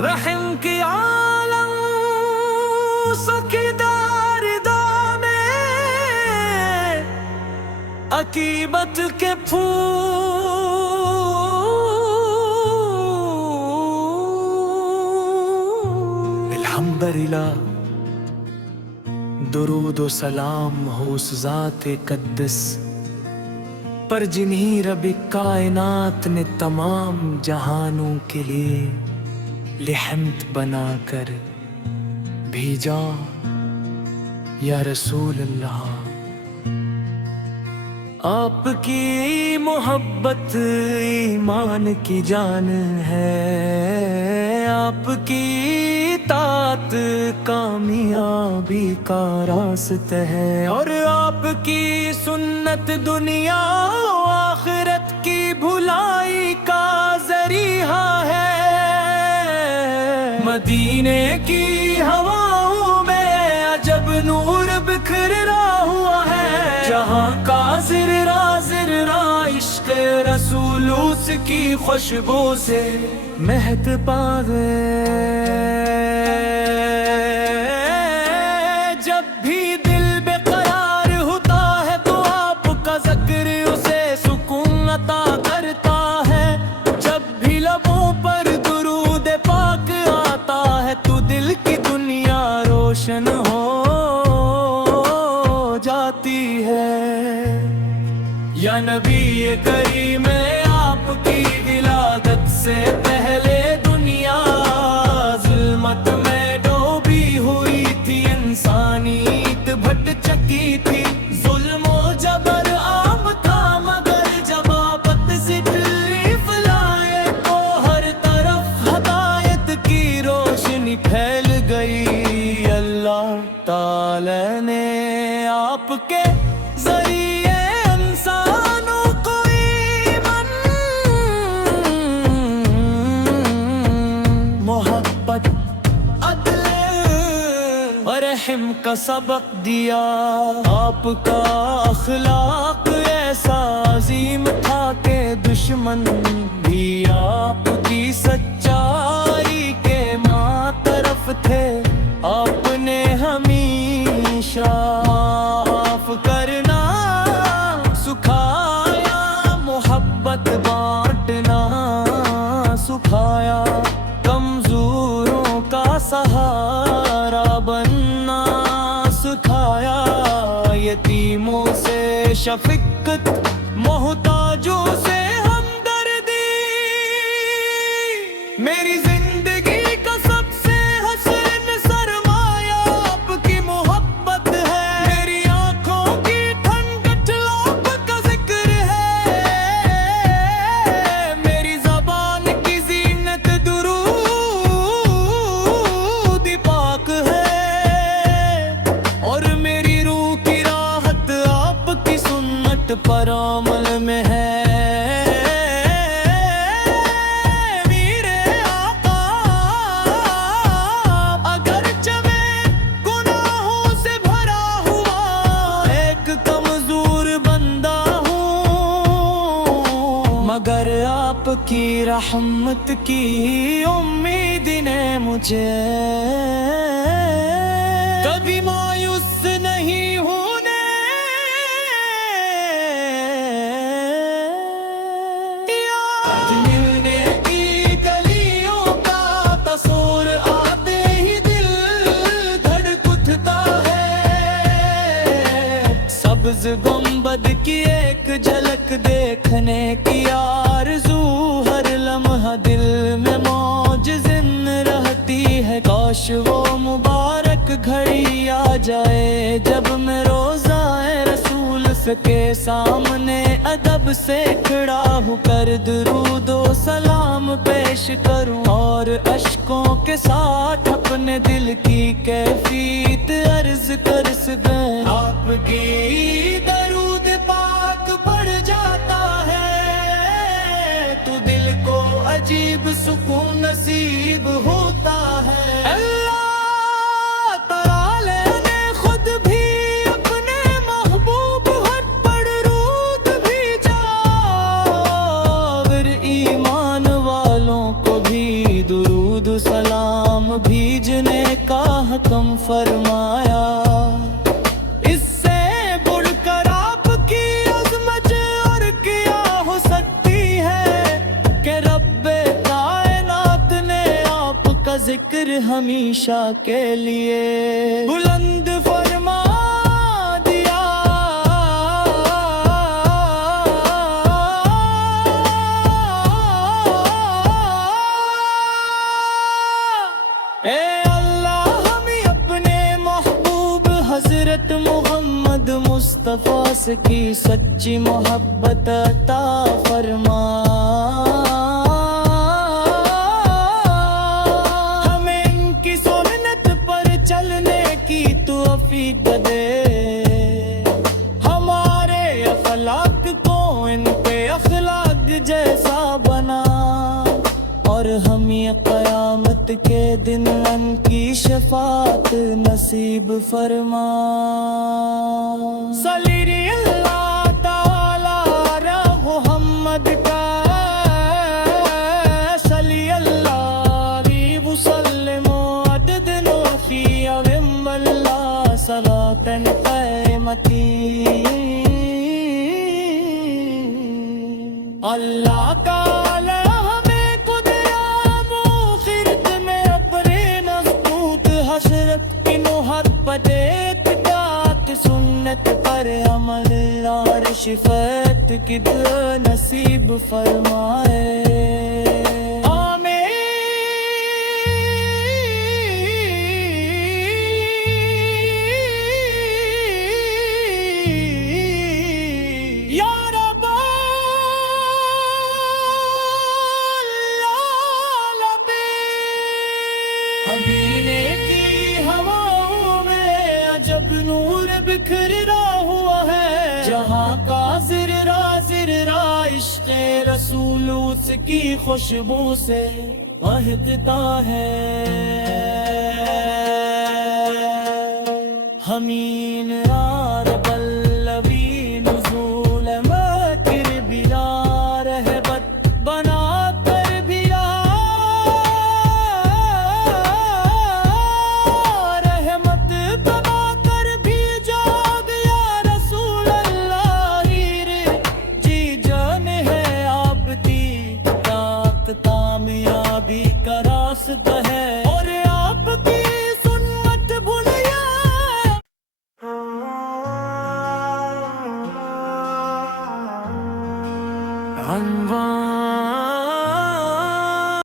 رحم کی عالم سکیدار دامے عقیبت کے پھول الحمدللہ درود و سلام ہو اس ذات قدس پر جنہیں رب کائنات نے تمام جہانوں کے لیے لحمد بنا کر بھیجا یا رسول اللہ۔ آپ کی محبت ایمان کی جان ہے، آپ کی اطاعت کامیابی کا راستہ ہے، اور آپ کی سنت دنیا و آخرت کی بھلائی کا ذریعہ ہے۔ مدینے کی ہواؤں میں عجب نور بکھرا ہوا ہے، جہاں کا ذرہ ذرہ عشق رسول اس کی خوشبو سے مہکتا ہے۔ جب بھی دل بے قرار ہوتا ہے تو آپ کا ذکر اسے سکون عطا کرتا ہے، جب بھی لبوں پر درود پاک آتا ہے تو دل کی دنیا روشن ہو جاتی ہے۔ یا نبی کریم آپ کی ولادت سے پہلے دنیا ظلمت میں ڈوبی ہوئی تھی، انسانیت بھٹ چکی تھی، ظلم و جبر عام تھا، مگر جب آفت سے تشریف لائے تو ہر طرف ہدایت کی روشنی پھیل گئی۔ اللہ تعالی نے آپ کے ذریعے انسانوں کو ایمان، محبت، عدل اور رحم کا سبق دیا۔ آپ کا اخلاق ایسا عظیم تھا کہ دشمن بھی آپ کی سچائی کے طرف تھے۔ آپ نے ہمیشہ معاف کرنا سکھایا، محبت بانٹنا سکھایا، کمزوروں کا سہارا بننا سکھایا، یتیموں سے شفقت، محتاجوں سے ہمدردی۔ میری زندگی کا سب سے حسین سرمایہ آپ کی محبت ہے، میری آنکھوں کی ٹھنڈک آپ کا ذکر ہے، میری زبان کی زینت درود پاک ہے، اور میری روح کی راحت آپ کی سنت پر عمل میں ہے۔ مگر آپ کی رحمت کی امید نے مجھے کبھی مایوس نہیں ہونے دیا۔ ملنے کی گلیوں کا تصور آتے ہی دل دھڑک اٹھتا ہے، سبز گنبد کی ایک جھلک دیکھنے کی آرزو ہر لمحہ دل میں موج زن رہتی ہے۔ کاش وہ مبارک گھڑی آ جائے جب میں روضہ رسول کے سامنے ادب سے کھڑا ہو کر درود و سلام پیش کروں، اور اشکوں کے ساتھ اپنے دل کی کیفیت عرض کر سکوں۔ آپ کی درود پاک پڑ جاتا ہے تو دل کو عجیب سکون نصیب ہوتا ہے۔ اللہ تعالی نے خود بھی اپنے محبوب ہر پر درود بھیجا، فرمایا۔ اس سے بڑھ کر آپ کی عظمت اور کیا ہو سکتی ہے کہ رب کائنات نے آپ کا ذکر ہمیشہ کے لیے بلند فرما دیا۔ اے اللہ ہمیں اپنے محبوب حضرت محمد مصطفیٰ سے کی سچی محبت عطا فرما۔ ہمیں ان کی سنت پر چلنے کی توفیق دے، ہمارے اخلاق کو ان کے اخلاق جیسا بنا، اور ہمیں قیامت کے دن ان کی شفاعت نصیب فرما۔ صلی اللہ تعالی علی محمد کا، صلی اللہ علیہ وسلم عدد نوفی اوم اللہ صلاة قیمتی۔ اللہ کا پدیت دات سنت پر عمل اور شفاعت کی دعا نصیب فرمائے۔ آمین یا رب العالمین۔ مدینے کی ہواؤں میں عجب نور بکھر رہا ہوا ہے، جہاں کا زررا عشق رسول اس کی خوشبو سے مہکتا ہے۔ ہمین رار پلوی نزول مکر بلا رہبت بنا کر بلا رحمت بنا کر بھی جاب یا رسول اللہ رے، جی جان ہے آپ دی ذات کامیابی کا راستہ ہے، اور آپ کی سنت بھولیا عنوان